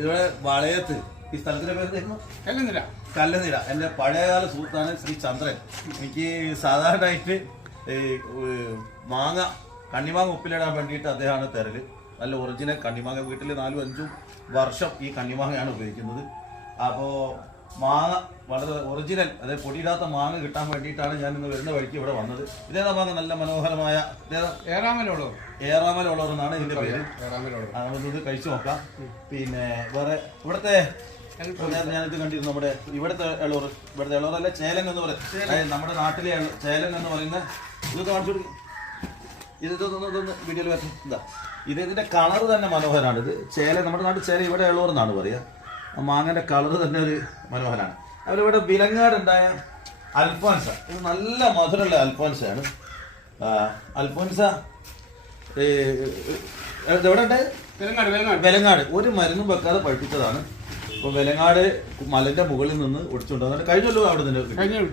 ഇവിടെ വളയത്ത് ഈ സ്ഥലത്തിന്റെ പേര് കല്ലനിര. എന്റെ പഴയകാല സുഹൃത്താണ് ശ്രീ ചന്ദ്രൻ. എനിക്ക് സാധാരണയായിട്ട് മാങ്ങ കണ്ണിമാങ്ങ ഉപ്പിലിടാൻ വേണ്ടിയിട്ട് അദ്ദേഹമാണ് തരല്. നല്ല ഒറിജിനൽ കണ്ണിമാങ്ങ. വീട്ടിൽ 4-5 വർഷം ഈ കണ്ണിമാങ്ങയാണ് ഉപയോഗിക്കുന്നത്. അപ്പോൾ മാങ്ങ വളരെ ഒറിജിനൽ, അതായത് പൊടിയിടാത്ത മാങ്ങ കിട്ടാൻ വേണ്ടിയിട്ടാണ് ഞാൻ ഇന്ന് വരുന്ന വഴിക്ക് ഇവിടെ വന്നത്. ഇതേതാ മാങ്ങ? നല്ല മനോഹരമായ ഏറാമലുള്ളവർ എന്നാണ് ഇതിന്റെ പേര്. നമുക്കിത് കഴിച്ചു നോക്കാം. പിന്നെ വേറെ ഇവിടുത്തെ ഞാനിത് കണ്ടിരുന്നു. നമ്മുടെ ഇവിടുത്തെ ഇളവറല്ല, ചേലങ് എന്ന് പറയും. നമ്മുടെ നാട്ടിലെ ചേലങ് എന്ന് പറയുന്ന ഇതൊക്കെ കാണിച്ചു കൊടുക്കും. ഇതൊന്ന് വീഡിയോയിൽ വരച്ചു. എന്താ ഇതിന്റെ കളർ തന്നെ മനോഹരമാണ്. ഇത് ചേല, നമ്മുടെ നാട്ടിൽ ചേല, ഇവിടെ ഇളവർ എന്നാണ് പറയുക. മാങ്ങന്റെ കളർ തന്നെ ഒരു മനോഹരമാണ്. അവരിവിടെ വിലങ്ങാടുണ്ടായ അൽഫോൻസ, ഇത് നല്ല മധുരമുള്ള അൽഫോൻസയാണ്. അൽഫോൻസ എവിടെ ഉണ്ട്? വെലങ്ങാട്. ഒരു മരുന്നും വെക്കാതെ പഴുപ്പിച്ചതാണ്. ഇപ്പൊ വെലങ്ങാട് മലന്റെ മുകളിൽ നിന്ന് ഒടിച്ചുകൊണ്ട് വന്നിട്ട് കഴിഞ്ഞല്ലോ അവിടെ നിന്ന്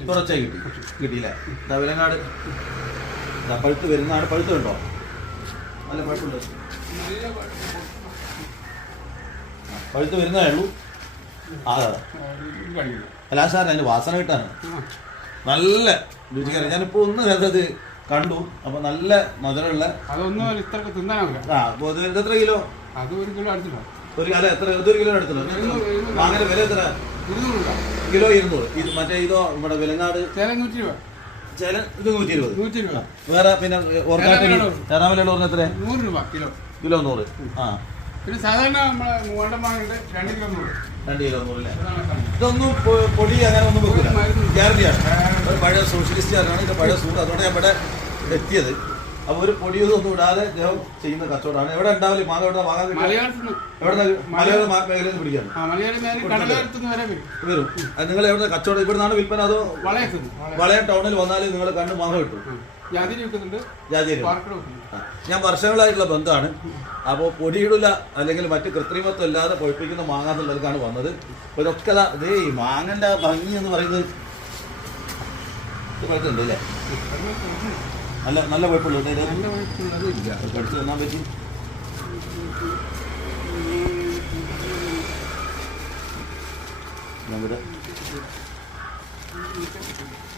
തുടച്ചായി കിട്ടിയില്ല. വെലങ്ങാട് പഴുത്ത് വരുന്നതാണ്. പഴുത്തുണ്ടോ? നല്ല പഴുത്തുണ്ട്. പഴുത്ത് വരുന്നേ ഉള്ളൂ. അല്ല സാർ, അതിന്റെ വാസന കിട്ടാണ് നല്ല രുചികരം. ഞാനിപ്പോ ഒന്ന് അത് കണ്ടു. അപ്പൊ നല്ല മധുരമുള്ള. എത്ര കിലോ? ഒരു കിലോ എത്ര? ഒരു കിലോ എടുത്തല്ലോ. മാങ്ങയുടെ വില എത്ര? കിലോ 200. മറ്റേ ഇതോ ഇവിടെ വിലങ്ങാട് ചേല ഇത് 120. വേറെ പിന്നെ എറാമലുള്ള എത്ര? 100 രൂപ കിലോ 100. ആ പിന്നെ സാധാരണ നമ്മളെ 2 കിലോ 100. ഇതൊന്നും പൊടി അങ്ങനെ ഒന്നും വെക്കില്ല. ഗ്യാരണ്ടിയാണ്. പഴയ സോഷ്യലിസ്റ്റുകാരാണ്. ഇത് പഴയ സൂട്. അതുകൊണ്ട് ഞാൻ ഇവിടെ എത്തിയത്. അപ്പൊ ഒരു പൊടിയൊന്നും ഇടാതെ അദ്ദേഹം ചെയ്യുന്ന കച്ചവടമാണ്. എവിടെ ഉണ്ടാവില്ല മാങ്ങ? എവിടെ വാങ്ങാൻ കിട്ടും? എവിടെ മലയാള മേഖലയിൽ നിന്ന് പിടിക്കാണ് വരും. നിങ്ങൾ എവിടെ കച്ചവടം? ഇവിടെ നിന്നാണ് വിൽപ്പന അതോ വളയം ടൗണിൽ വന്നാലും നിങ്ങൾ കണ്ട് മാങ്ങ കിട്ടും? ജാതിരി. ഞാൻ വർഷങ്ങളായിട്ടുള്ള ബന്ധമാണ്. അപ്പോൾ പൊടിയിടില്ല അല്ലെങ്കിൽ മറ്റ് കൃത്രിമത്വം ഇല്ലാതെ പൊഴിപ്പിക്കുന്ന മാങ്ങ എന്നുള്ളവർക്കാണ് വന്നത്. അപ്പോൾ ഇതൊക്കെ ഇതേ ഈ മാങ്ങന്റെ ഭംഗി എന്ന് പറയുന്നത് ഉണ്ട് അല്ലേ? നല്ല നല്ല കുഴപ്പമുള്ളൂ. പഠിച്ചു തന്നാൻ പറ്റി.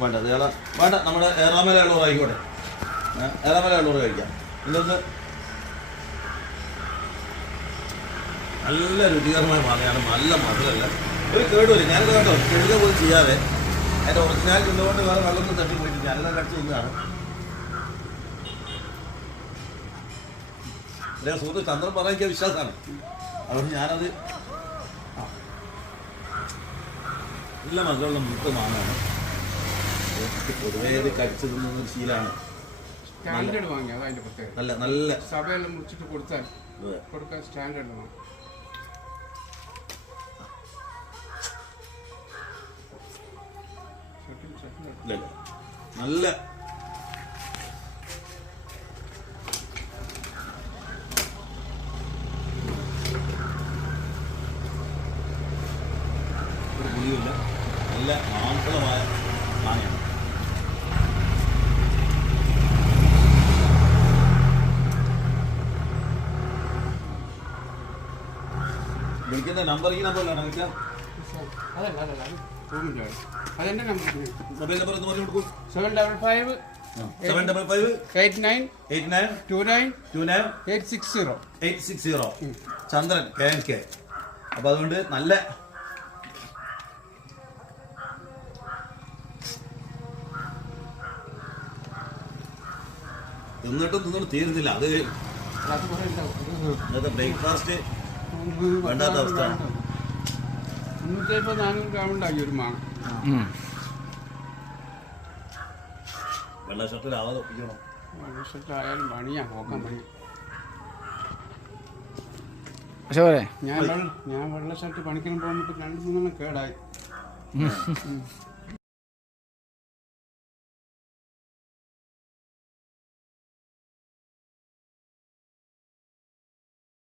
വേണ്ട വേണ്ട, നമ്മുടെ ഏറാമല ഉള്ളവർ ആയിക്കോട്ടെ. ഏറാമല ഉള്ളവർ കഴിക്കാം. ഇതൊന്ന് നല്ല രുചികരമായ മാങ്ങയാണ്. നല്ല മധുരമല്ല, ഒരു കേടുമില്ല. ഞാനിത് കേട്ടോ ചെറുത പോയി ചെയ്യാതെ അതിൻ്റെ ഒറിജിനൽ നിന്നുകൊണ്ട് വേറെ വെള്ളമൊന്നും തട്ടി പോയിട്ട് ഞാനിത് കടിച്ചു നിന്നാണ്. സുഹൃത്ത് ചന്ദ്രൻ പറയാൻ വിശ്വാസമാണ്. അതുകൊണ്ട് ഞാനത് നല്ല മധുരമുള്ള മുട്ട് മാങ്ങാണ്. പൊതുവേ ഇത് കടിച്ചു തിന്നൊരു ശീലമാണ്. നല്ല നല്ല സഭയെല്ലാം മുറിച്ചിട്ട് കൊടുക്കാൻ സ്റ്റാൻഡേർഡ് വേണം. നല്ല ഒരു പുളിയില്ല, നല്ല മാംസളമായ മാങ്ങയാണ്. വിളിക്കുന്ന നമ്പർ ഈ നമ്പറിലാണ് വിളിക്കാം. അതെന്റെ നമ്പർ. മൊബൈൽ നമ്പർ ഒന്ന് പറഞ്ഞു കൊടുക്കൂ. 755 89 29 860. ചന്ദ്രൻ KNK. അപ്പൊ അതുകൊണ്ട് നല്ല തിന്നിട്ടും തീരുന്നില്ല. അത് ഇന്നത്തെ ബ്രേക്ക്ഫാസ്റ്റ് വേണ്ടാത്ത അവസ്ഥയാണ്. 350-400 ഗ്രാം ഉണ്ടാക്കി ഒരു മാങ്ങ. വെള്ള ഷർട്ടിലാവാതെ ഒപ്പിക്കണം. വെള്ള ഷർട്ടായാലും പണിയാ, പോക്കാൻ പണി. ഞാൻ വെള്ള ഷർട്ട് പണിക്കിനും പോകുമ്പോൾ 2-3 കേടായി.